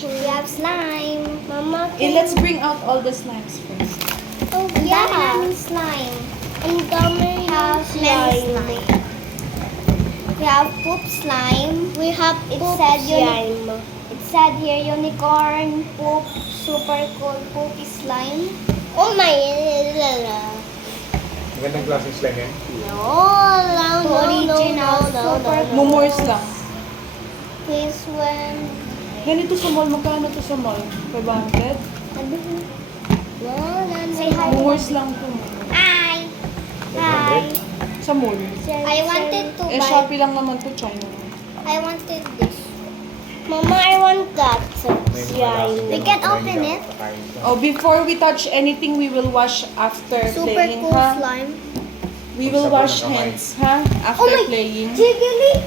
We have slime. Mama, Let's bring out all the slimes first. Oh, yeah. Ang slime. Ang dami have slime. We have poop slime. We have poop slime. It said here unicorn poop, super cool poopy slime. Oh my! Magandang klaseng slime yan. Original super cool. Mumors lang. This one. Ganito sa mall, magkano to sa mall? 500? Say hi. Mumors lang to. Hi. Hi. Sa mall. I wanted to buy. Shopee lang naman to, China. I wanted this. Mama, I want that. May mga lasang We ganun, can kaya open hindi it. ako kakain ito. Oh, before we touch anything, we will wash after Super playing, cool ha? slime. We will Sabon wash na kamay. hands, ha? After Oh my- playing. Jiggly.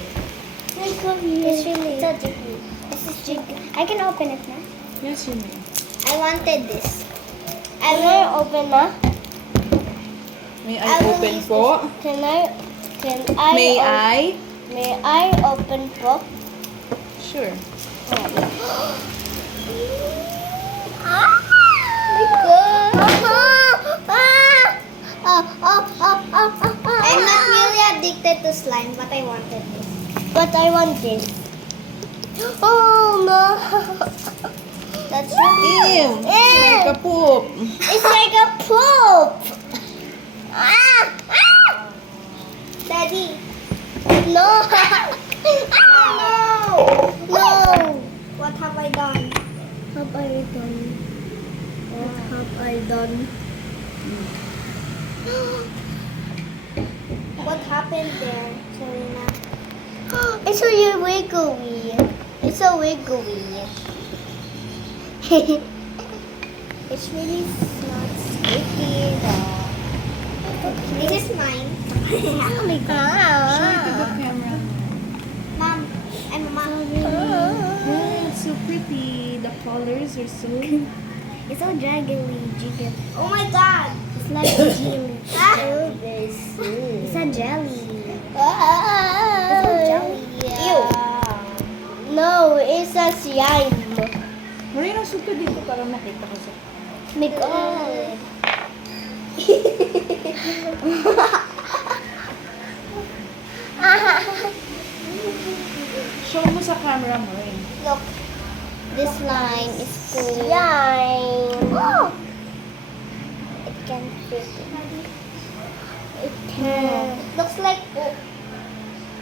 It's really. It's a jiggly. This is jiggly. I can open it now. Yes, you may. I wanted this. I will open na. May I open po? Can I? May I? May I open po? Sure. Ah! My God! I'm not really addicted to slime, but I wanted this. But I want this. Oh no! That's really Ew! Like a poop. It's like a poop. Ah! Ah! Daddy. No. Oh, no. No. What have I done? Have I done? What have I done? What happened there, Serena? It's so wiggly. It's so wiggly. It's really not sticky though. This is mine. Oh my God. Show it to the camera. Mom, I'm a mom. Oh, it's so pretty. The colors are so... It's so jiggly. Oh my God. It's like a jelly. It's a jelly. It's a jelly. Ew. No, it's a slime. Marina, suka dito para makita ko sa... My God. Show mo sa camera mo rin. Look, this line is slime. Oh. It can fit. It can. Looks like poop.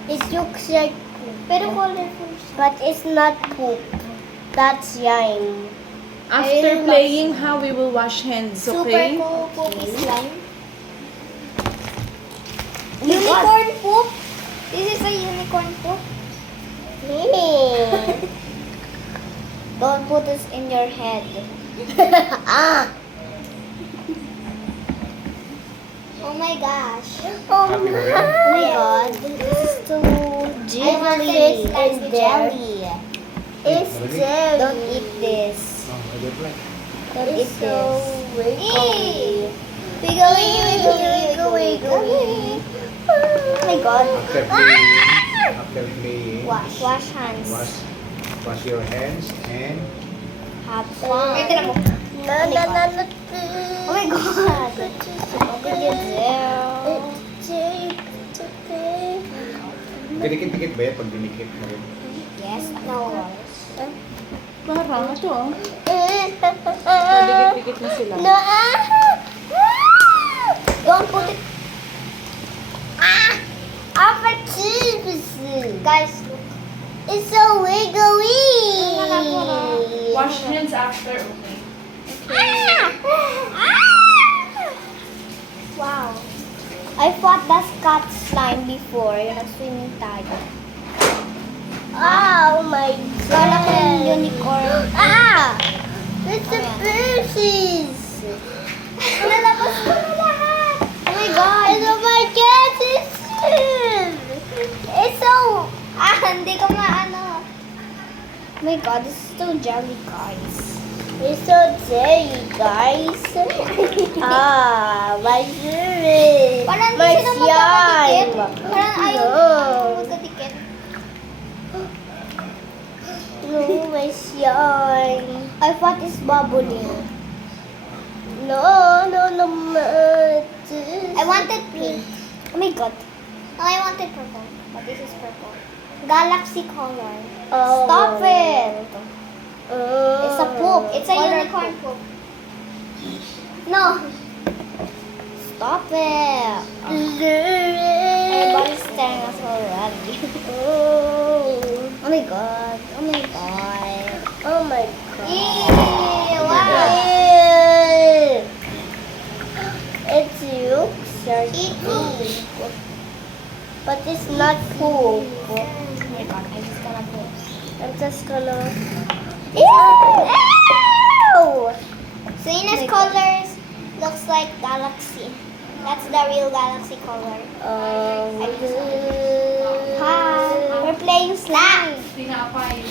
It looks like poop. Pero colorful. But it's not poop. That's slime. I After really love playing, how we will wash hands, okay? Super cool poopy slime. Unicorn poop. This is a unicorn poop. Don't put this in your head. Ah. Oh my gosh. Happy na rin? Oh my god. This is too jelly. It's jelly. It's jelly. Don't eat this. Oh, I don't like. Don't eat this. Wiggly. Wiggly. Oh my god. After playing, Wash hands. wash your hands and Have fun. No. Oh my god. What did you do? dikit-dikit ba yan pag dinikit mo rin? Yes. No. Parang ito, oh. No. Dikit-dikit na sila. Don't put it. Our chips. Guys, look. It's so wiggly. Wash hands after, okay? Wow. I fought the Scott slime before. Yung nag-swimming tayo. Oh my God. Kala ko yung unicorn. It's the pieces. Nalabas ko na lahat. Oh my God. Oh my God. It's so... hindi ko maano. Oh my God, this is so jelly, guys. It's so jelly, guys. My favorite. Parang hindi sila magkakadikit. Parang ayaw magkadikit. No way. my slime. I thought it's bubbling. No, I wanted pink. Oh my god. No, I wanted purple. But this is purple. Galaxy color. Oh. Stop it. It's a poop. It's a unicorn poop. No. Stop it. Everybody's staring at us already. Oh my god. Oh my god. Oh my god. Ew, wow. Ew. It looks Eat. but it's not poop. Oh my god, I'm just gonna poop. I'm just gonna. Ew! Selena's colors looks like galaxy. That's the real galaxy color. Hi, we're playing slime.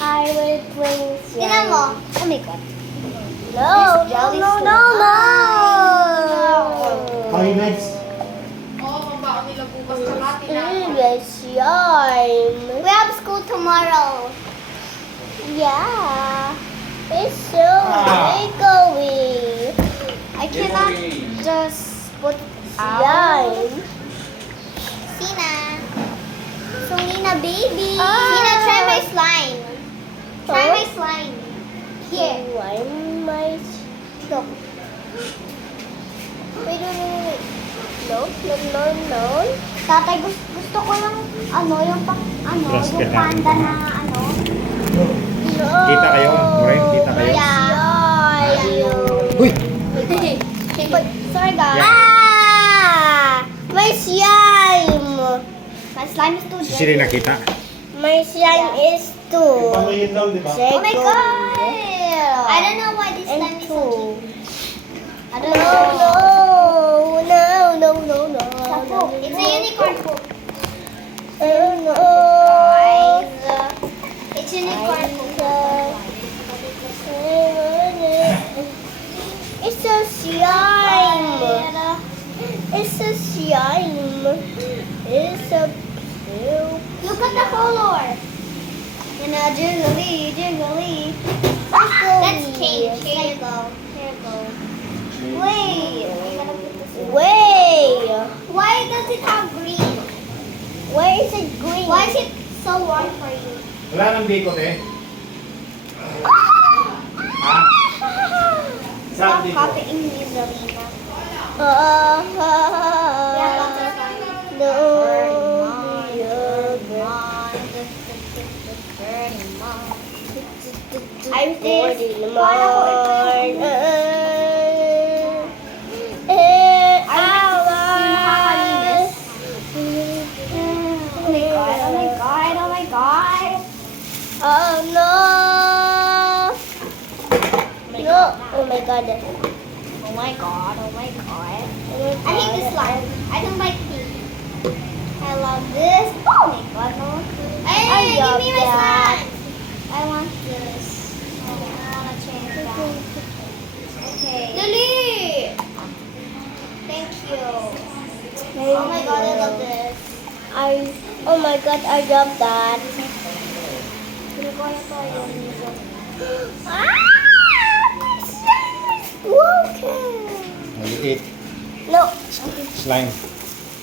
I will bring Tingnan mo. Oh my god. No, This no, jelly no, food. no, no. Okay, next. My slime. We have school tomorrow. Yeah. It's so Ah. wiggly. I cannot just put out. Slime. Sina. Selena, baby. Ah. Sina, try my slime. Try Oh. my slime. Here. Why my Look. Wait. no, no, no, no. Tatay, gusto ko yung yung Trust yung ka panda namin. na No. Kita kayo? Maureen, kita kayo? Yeah. Uy! But, sorry guys. Ah! My slime. My slime is too Si Siri dirty. nakita. My slime is two. Pamilin daw, di ba? Oh my god! I don't know why this slime And is so two. cute. I don't No, know. no. It's a poop. It's a unicorn poop. No. Guys, it's unicorn poop. It's a slime. It's a slime. It's a Look at the color. Jiggly. Let's change. Here you go. Wait. way. Why does it have green? Where is it green? Why is it so warm for you? Wala nang bikot eh. Ha? Saan Stop dito? copying me, Zelina. Uh, Yeah, lots of fun. no. I'm this. Oh my god. Oh no! No! Oh my god. Oh my god. I hate this slime. I don't like pink. I love this. Oh my god, no. Hey, give love me my that. slime. I want this. I want to change that. Okay. Lily! Thank you. Oh my god, I love this. Oh my god, I love that. Ah! My slime is broken. You eat No. slime.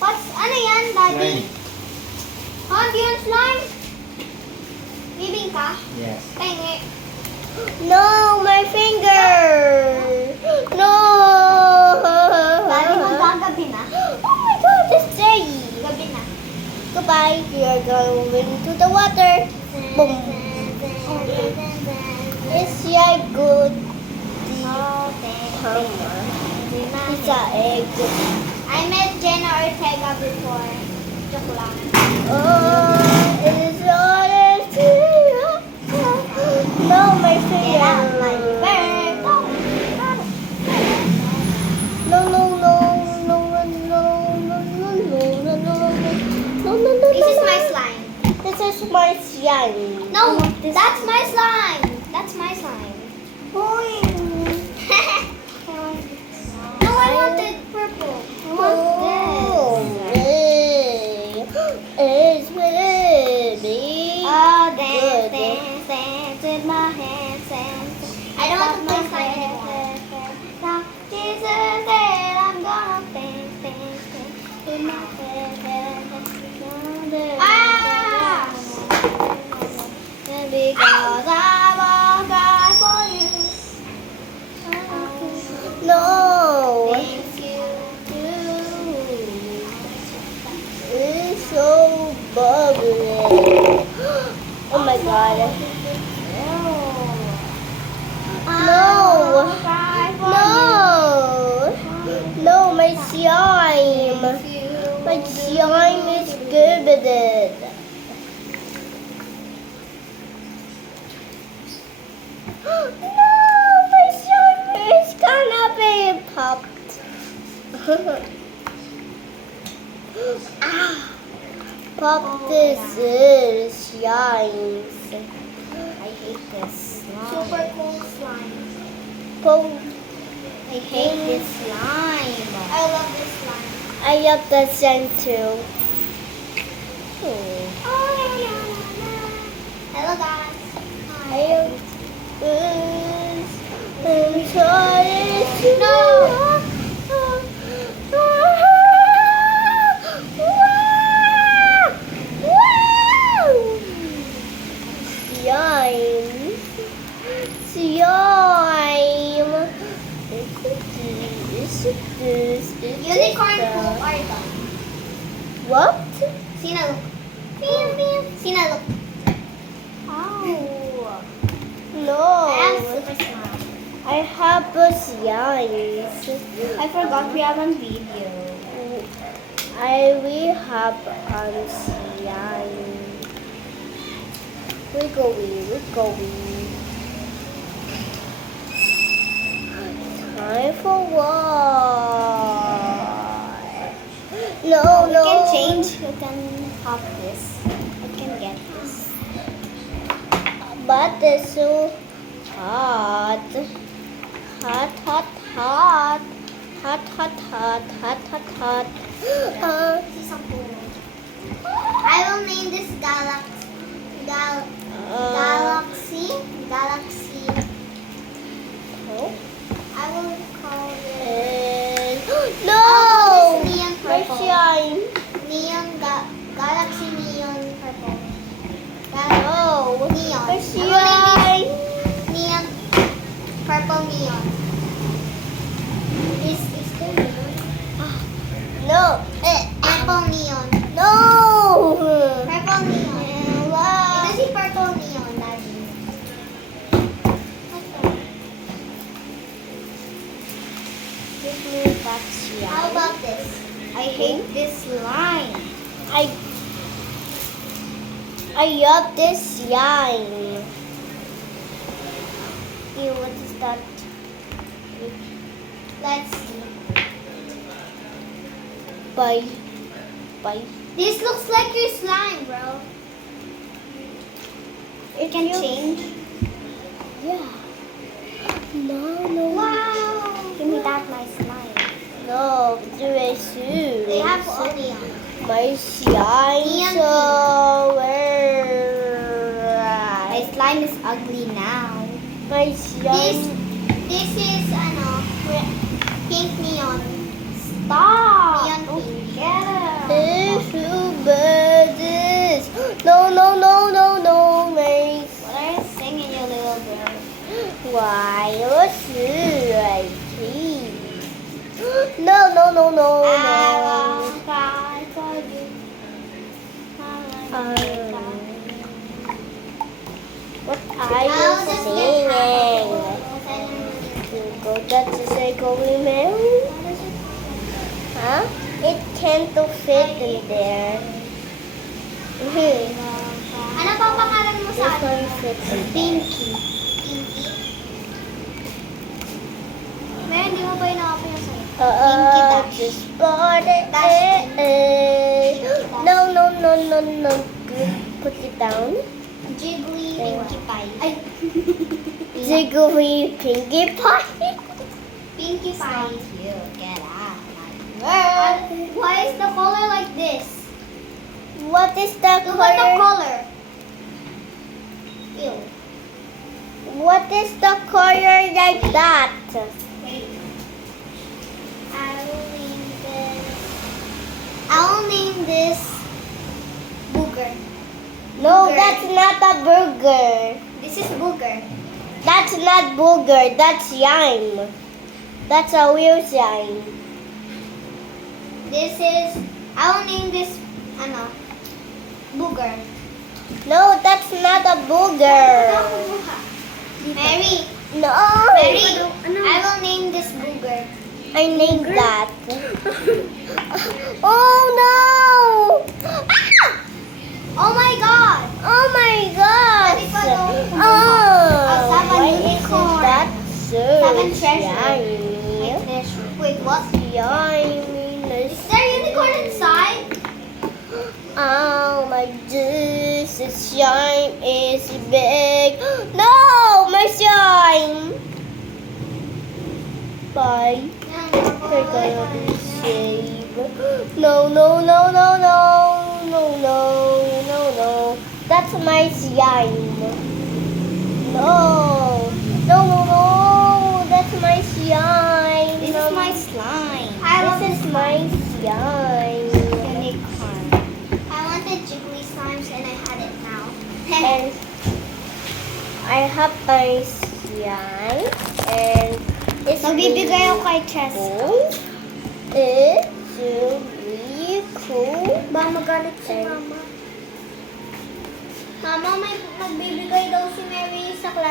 What's, ano yan, daddy? Slime. Huh, do you want slime? Bibingka? Yes. Pengi. No, my finger. No. Daddy, magagabi na. Oh my god, it's day. Gabi na. Goodbye. We are going to the water. Boom. It's like good. It's a egg. I met Jenna Ortega before. Joke lang. Oh, it is honest. No, my Get out my finger. bird. No, no, no, no, no, no, no, no, no, no, no, no, no, no. This is my slime. This is my slime. No, that's my slime. That's my slime. No, I wanted purple. I want this. It's baby. Oh, Good. dance with my hands. my god. No, my slime. My slime is good. No, my slime is gonna be popped. Ah, pop this slime. I hate this slime. Super cool slime. I hate this slime. I love this slime. I love the slime too. Hello guys. I love this. I'm sorry. No. Unicorn poop are done. What? Sina look. Sina look. Oh. I No. have super smart. I have a slime. I forgot we have on video. We have slime. We're going. Time for what? No. We can change. We can have this. I can get this. But it's so hot. Hot. See some pool. I will name this Galaxy. Oh. I will call it No! this neon My purple. slime. Galaxy neon purple. No. Neon. My I will slime. name this neon purple neon. Is there neon? No. Purple neon. No. Purple neon. Wow. Ito si purple neon, Daddy. Give me that slime. How about this? I hate this slime. I love this slime. Ew, what is that? Let's see. Bye. This looks like your slime, bro. It can change. Yeah. No. Wow. Give me that, my slime. No, do it soon. They have all neon. My slime Neon so My slime is ugly now. My slime. This is pink neon. Stop. Neon pink. Get it. If you burn this. No, Mace. What are you singing, you little girl? Why was you like No. cry for you. What are you I'll just get singing? happy. You go that to say going Mary? Huh? It can't fit in there. Ano pa pangalan mo sa This one fits. Pinky. Pinky? Meron, di mo ba ina-open yung sa'yo? Pinky Dash. Just bought it. Dash. No. Put it down. Jiggly Pinkie Pie. Ay, Jiggly Pinkie Pie. Pinkie Pie. You get out of my world. Why is the color like this? What is the Look at the color? color. Ew. What is the color like that? Wait. I'll name this Booger. No, Booger. that's not a burger. This is Booger. That's not booger. That's slime. That's a real slime. This is, I'll name this, Booger. No, that's not a booger. Mary, No. Mary, I will name this booger. I named that. Oh no! Oh my god! Oh my god! Sabi pa daw, Oh, seven why is unicorn. that so Seven treasure. shiny? Wait, what? Shiny. Is there a unicorn inside? Oh my goodness, the slime is big. No, my slime. Bye. We're gonna be saved. No, no, no, no, no, no, no, no, no. That's my slime. No, no, no, no. That's my slime. This is my slime. This is my slime. unicorn. I wanted jiggly slimes and I had it now. And I have my slime. And it's Magbibigay ako kay Chess. cool. It's really cool. Ba magalit si And- Mama. Mama, may magbibigay daw si Mary sa class.